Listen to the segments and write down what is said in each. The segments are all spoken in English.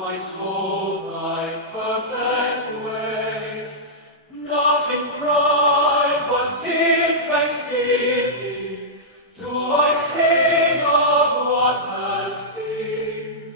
my soul thy perfect ways, not in pride, but in thanksgiving, do I sing of what has been.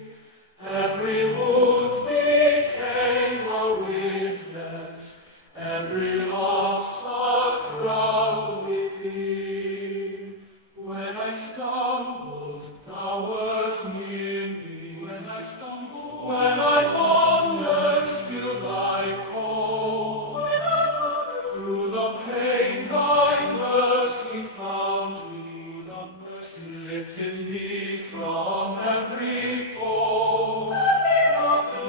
Every wound became a witness, every loss a crown within. When I stumbled, thou wert near me. When I stumbled, when I wandered, still thy call. When I wandered, through the pain, thy mercy found me. The mercy lifted me from every foe.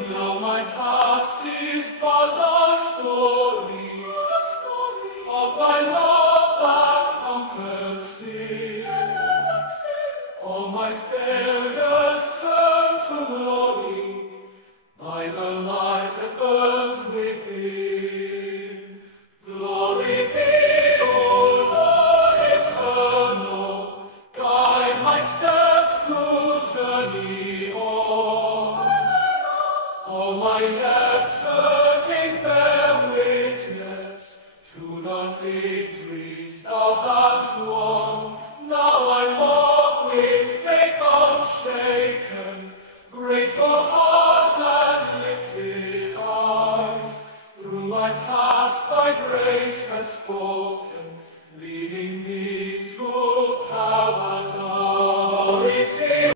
Now my past is but a story of thy love that conquers sin. All my failures turn to glory by the light that burns within. Glory be, O Lord eternal, guide my steps to journey on. All my yesterdays bear witness to the victories thou hast won. Now I walk with faith unshaken, grateful heart and lifted eyes. Through my past thy grace has spoken.